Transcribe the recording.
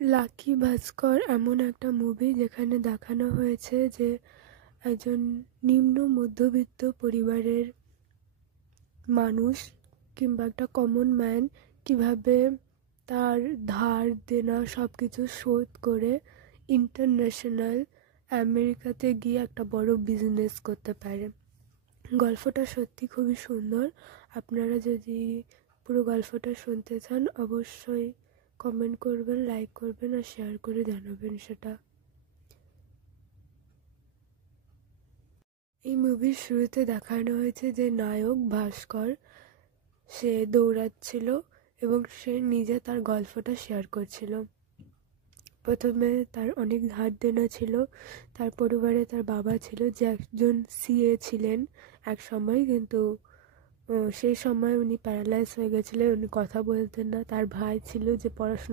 Lucky ভাস্কর এমন একটা movie যেখানে দেখানো হয়েছে যে একজন নিম্ন মধ্যবিত্ত পরিবারের মানুষ কিংবা একটা কমন ম্যান কিভাবে তার ধার দেনা সব কিছু শোধ করে ইন্টারন্যাশনাল আমেরিকাতে গিয়ে একটা বড় বিজনেস করতে পারে। গল্পটা সত্যি খুবই সুন্দর। আপনারা যদি পুরো গল্পটা শুনতে চান অবশ্যই কমেন্ট করবেন, লাইক করবেন আর শেয়ার করে জানাবেন সেটা। এই মুভির শুরুতে দেখানো হয়েছে যে নায়ক ভাস্কর সে দৌড়াচ্ছিল এবং সে নিজে তার গল্পটা শেয়ার করছিল। প্রথমে তার অনেক ধার দেনা ছিল, তার পরিবারে তার বাবা ছিল যে একজন সিএ ছিলেন এক সময়, কিন্তু সেই সময় উনি প্যারালাইজ হয়ে গেছিলেন, উনি কথা বলতেন না। তার ভাই ছিল যে পড়াশোনা